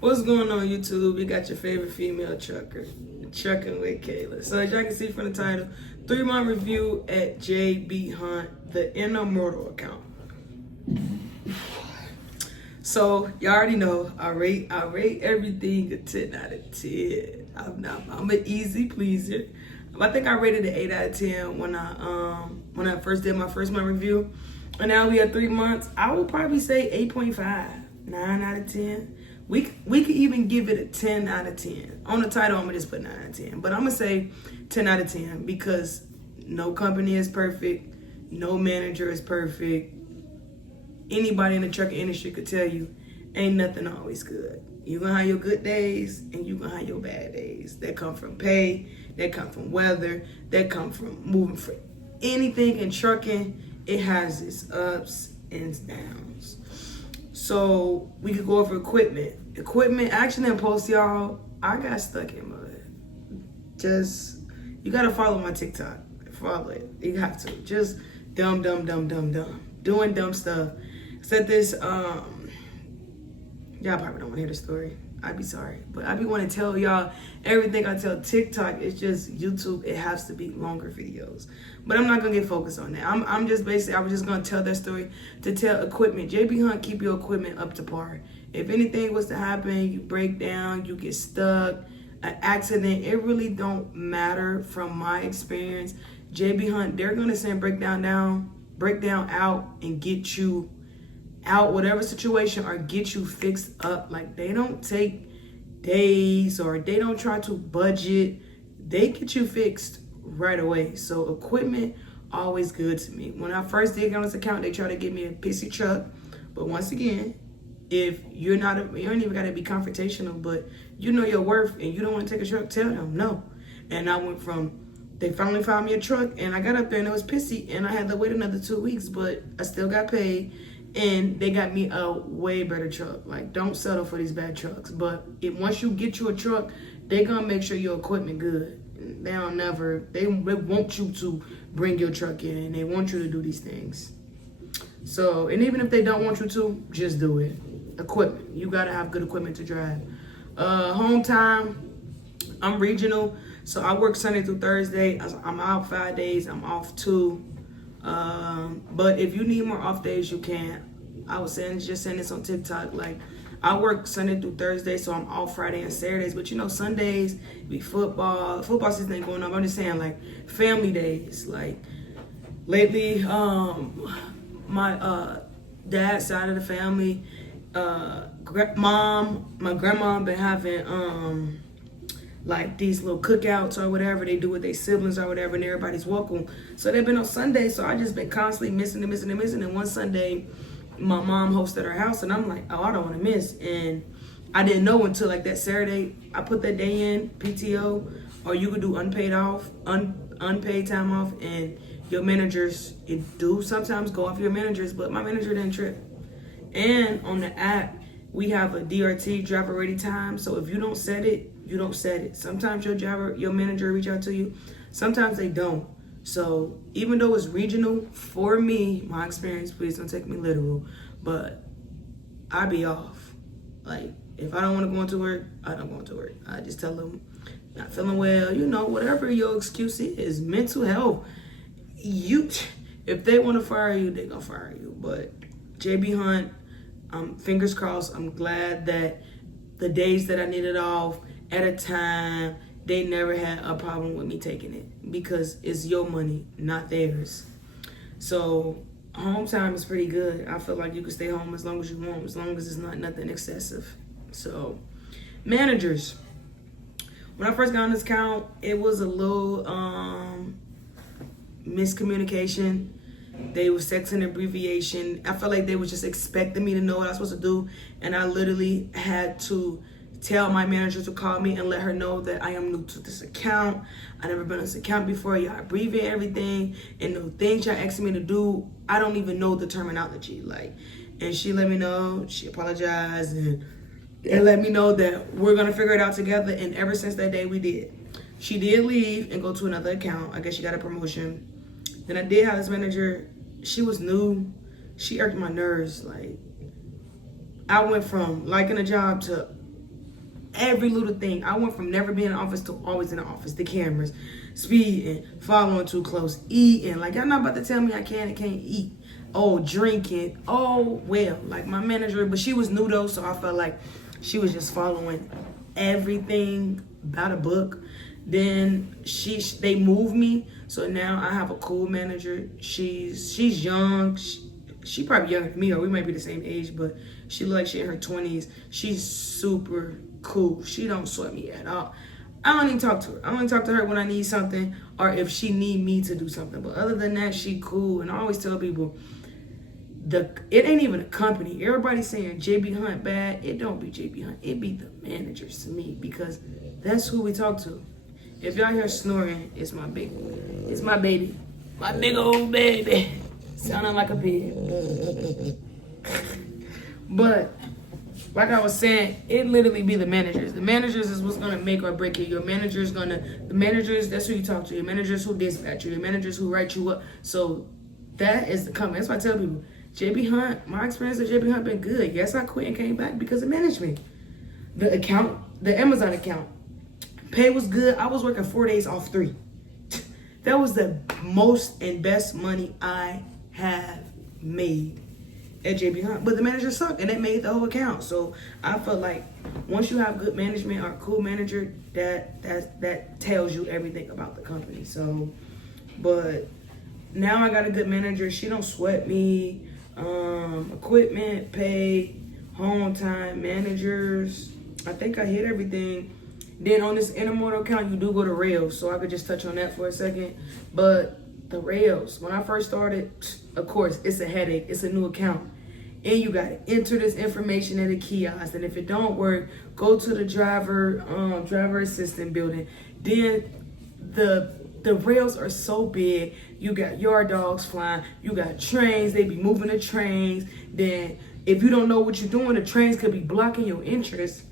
What's going on, YouTube? We got your favorite female trucker, Trucking with Kayla. So as y'all can see from the title, 3-month review at JB Hunt, the Intermodal account. So y'all already know I rate everything a 10 out of 10. I'm an easy pleaser. I think I rated it 8 out of 10 when I first did my first month review. And now we have 3 months. I would probably say 8.5, 9 out of 10. We could even give it a 10 out of 10. On the title, I'm gonna just put 9 out of 10. But I'm gonna say 10 out of 10 because no company is perfect, no manager is perfect. Anybody in the trucking industry could tell you, ain't nothing always good. You're gonna have your good days and you're gonna have your bad days. That come from pay, that come from weather, that come from moving for anything in trucking. It has its ups and downs. So we could go over equipment. Action and post, y'all. I got stuck in mud. You gotta follow my TikTok. Follow it. You have to. Just dumb. Doing dumb stuff. Said this, y'all probably don't want to hear the story. I'd be sorry. But I be want to tell y'all everything I tell TikTok. It's just YouTube. It has to be longer videos. But I'm not going to get focused on that. I was just going to tell that story to tell equipment. JB Hunt, keep your equipment up to par. If anything was to happen, you break down, you get stuck, an accident, it really don't matter from my experience. JB Hunt, they're going to send breakdown out and get you out whatever situation or get you fixed up. Like, they don't take days or they don't try to budget. They get you fixed right away. So equipment always good to me. When I first did get on this account, they tried to give me a pissy truck. But once again, if you don't even gotta be confrontational, but you know your worth and you don't want to take a truck, tell them no. And I went from, they finally found me a truck and I got up there and it was pissy and I had to wait another 2 weeks, but I still got paid. And they got me a way better truck. Like, don't settle for these bad trucks. But once you get you a truck, they gonna make sure your equipment good. They want you to bring your truck in. They want you to do these things. So, and even if they don't want you to, just do it. Equipment. You gotta have good equipment to drive. Hometime. I'm regional. So I work Sunday through Thursday. I'm out 5 days. I'm off 2. But if you need more off days, you can. I was just saying this on TikTok. Like, I work Sunday through Thursday, so I'm off Friday and Saturdays. But you know, Sundays be football season ain't going on. I'm just saying, like, family days. Like, lately, my dad's side of the family, my grandma been having like these little cookouts or whatever they do with their siblings or whatever, and everybody's welcome. So they've been on Sunday, so I just been constantly missing. And one Sunday, my mom hosted her house, and I'm like, oh, I don't want to miss. And I didn't know until like that Saturday, I put that day in PTO, or you could do unpaid time off, and your managers, it do sometimes go off your managers, but my manager didn't trip. And on the app, we have a DRT, driver ready time. So if you don't set it, you don't set it. Sometimes your manager reach out to you. Sometimes they don't. So even though it's regional, for me, my experience, please don't take me literal, but I be off. Like, if I don't want to go into work, I don't go into work. I just tell them, not feeling well, whatever your excuse is, mental health. If they want to fire you, they gonna fire you. But JB Hunt, fingers crossed, I'm glad that the days that I needed off at a time, they never had a problem with me taking it because it's your money, not theirs. So home time is pretty good. I feel like you can stay home as long as you want, as long as it's not nothing excessive. So managers, when I first got on this account, it was a little miscommunication. They were sexing abbreviation. I felt like they was just expecting me to know what I was supposed to do, and I literally had to tell my manager to call me and let her know that I am new to this account. I never been on this account before. Y'all abbreviate everything, and the things y'all asking me to do, I don't even know the terminology. Like, and she let me know. She apologized and let me know that we're gonna figure it out together. And ever since that day, we did. She did leave and go to another account. I guess she got a promotion. Then I did have this manager. She was new. She irked my nerves. Like, I went from liking a job to every little thing. I went from never being in the office to always in the office. The cameras, speeding, following too close, eating. Like, y'all not about to tell me I can and can't eat. Oh, drinking. Oh, well, like my manager, but she was new though, so I felt like she was just following everything by the book. Then they moved me, so now I have a cool manager. She's young. She probably younger than me, or we might be the same age, but she look like she in her 20s. She's super cool. She don't sweat me at all. I don't even talk to her. I only talk to her when I need something or if she need me to do something. But other than that, she cool. And I always tell people, it ain't even a company. Everybody's saying JB Hunt bad. It don't be JB Hunt. It be the managers to me, because that's who we talk to. If y'all hear snoring, it's my baby. It's my baby. My big old baby. Sounding like a pig. But like I was saying, it literally be the managers. The managers is what's gonna make or break it. The managers, that's who you talk to. Your managers who dispatch you. Your managers who write you up. So that is the company. That's why I tell people, JB Hunt, my experience at JB Hunt been good. Yes, I quit and came back because of management. The account, the Amazon account, pay was good. I was working 4 days off 3. That was the most and best money I have made at JB Hunt. But the manager sucked, and it made the whole account. So I felt like once you have good management or a cool manager, that tells you everything about the company. So, but now I got a good manager. She don't sweat me. Equipment, pay, home time, managers. I think I hit everything. Then on this Intermodal account, you do go to rails. So I could just touch on that for a second. But the rails, when I first started, of course, it's a headache. It's a new account. And you got to enter this information at a kiosk. And if it don't work, go to the driver assistant building. Then the rails are so big. You got yard dogs flying. You got trains. They be moving the trains. Then if you don't know what you're doing, the trains could be blocking your entrance.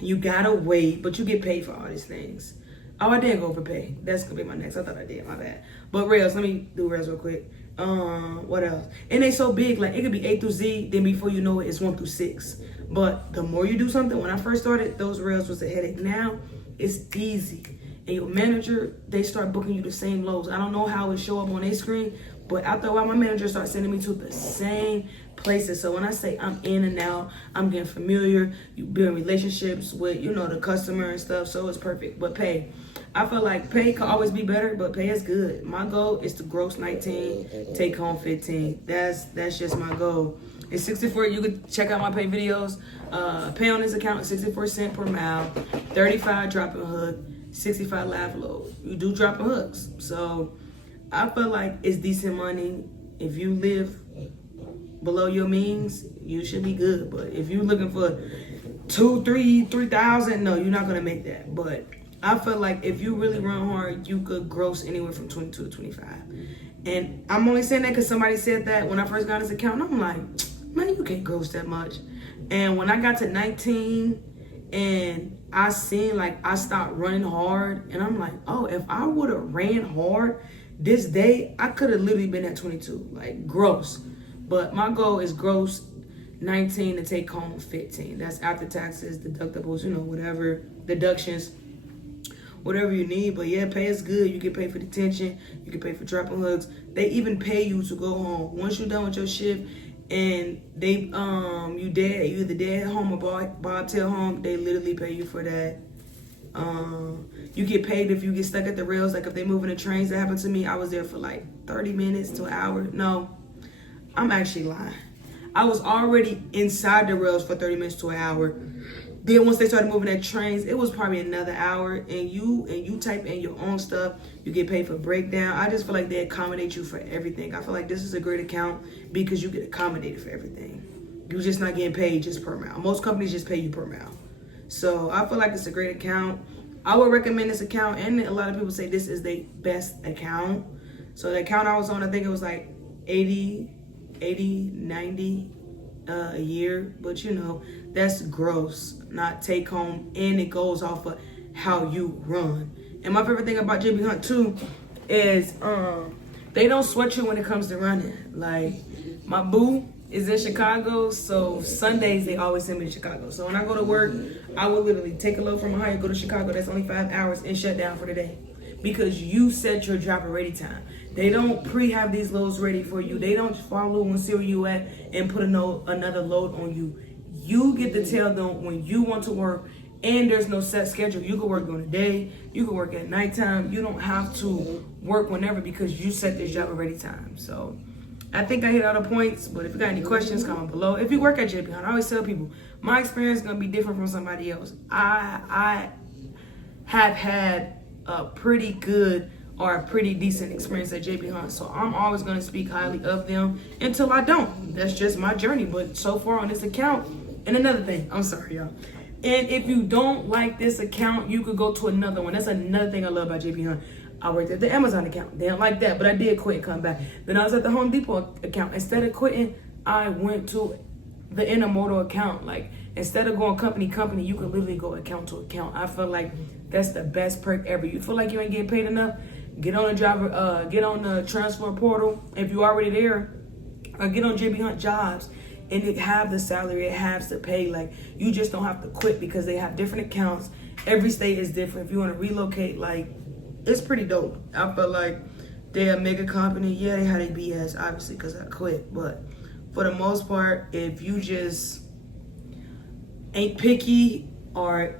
You got to wait, but you get paid for all these things. Oh, I didn't go over pay. That's going to be my next. I thought I did. My bad. But rails, let me do rails real quick. What else? And they so big, like it could be A through Z, then before you know it, it's 1 through 6. But the more you do something, when I first started, those rails was a headache. Now it's easy. And your manager, they start booking you the same loads. I don't know how it show up on their screen, but after a while, my manager starts sending me to the same places. So when I say I'm in and out, I'm getting familiar, you build relationships with, the customer and stuff, so it's perfect. But pay, I feel like pay could always be better, but pay is good. My goal is to gross 19, take home 15. That's just my goal. It's 64. You could check out my pay videos. Pay on this account is 64 cents per mile, 35 drop and hook, 65 lav load. You do drop and hooks, so I feel like it's decent money. If you live below your means, you should be good. But if you're looking for 3,000, no, you're not gonna make that. But I feel like if you really run hard, you could gross anywhere from 22 to 25. And I'm only saying that because somebody said that when I first got this account. And I'm like, man, you can't gross that much. And when I got to 19 and I seen like I stopped running hard, and I'm like, oh, if I would have ran hard this day, I could have literally been at 22, like gross. But my goal is gross 19 to take home 15. That's after taxes, deductibles, whatever, deductions, whatever you need. But yeah, pay is good. You get paid for detention. You get paid for dropping hooks. They even pay you to go home. Once you're done with your shift and you either dead at home or bobtail home, they literally pay you for that. You get paid if you get stuck at the rails. Like if they moving the trains, that happened to me. I was there for like 30 minutes to an hour. No, I'm actually lying. I was already inside the rails for 30 minutes to an hour. Then once they started moving that trains, it was probably another hour. And you type in your own stuff. You get paid for breakdown. I just feel like they accommodate you for everything. I feel like this is a great account because you get accommodated for everything. You're just not getting paid just per mile. Most companies just pay you per mile. So I feel like it's a great account. I would recommend this account, and a lot of people say this is the best account. So the account I was on, I think it was like 80, 90 a year. But that's gross, not take home, and it goes off of how you run. And my favorite thing about JB Hunt too is they don't sweat you when it comes to running. Like my boo, is in Chicago, so Sundays they always send me to Chicago. So when I go to work, I will literally take a load from Ohio, go to Chicago. That's only 5 hours and shut down for the day, because you set your driver ready time. They don't have these loads ready for you. They don't follow and see where you at and put another load on you. You get to tell them when you want to work, and there's no set schedule. You can work during the day, you can work at nighttime. You don't have to work whenever, because you set this job ready time. So I think I hit all the points, but if you got any questions, comment below. If you work at JP Hunt, I always tell people, my experience is gonna be different from somebody else. I have had a pretty good or a pretty decent experience at JP Hunt, so I'm always gonna speak highly of them until I don't. That's just my journey. But so far on this account, and another thing, I'm sorry, y'all. And if you don't like this account, you could go to another one. That's another thing I love about JP Hunt. I worked at the Amazon account. They didn't like that, but I did quit and come back. Then I was at the Home Depot account. Instead of quitting, I went to the Intermodal account. Like, instead of going company, you can literally go account to account. I feel like that's the best perk ever. You feel like you ain't getting paid enough? Get on the transfer portal if you're already there, or get on JP Hunt Jobs. And it have the salary, it has the pay. Like, you just don't have to quit, because they have different accounts. Every state is different. If you want to relocate, like, it's pretty dope. I feel like they're a mega company. Yeah, they had a BS, obviously, because I quit. But for the most part, if you just ain't picky, or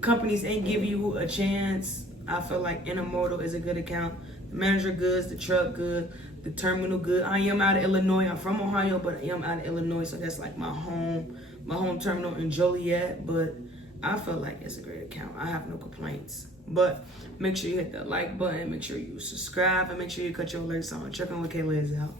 companies ain't give you a chance, I feel like Intermodal is a good account. The manager good, the truck good, the terminal good. I am out of Illinois. I'm from Ohio, but I am out of Illinois, so that's like my home terminal in Joliet. But I feel like it's a great account. I have no complaints. But make sure you hit that like button, make sure you subscribe, and make sure you cut your alerts on. Check on what Kayla is out.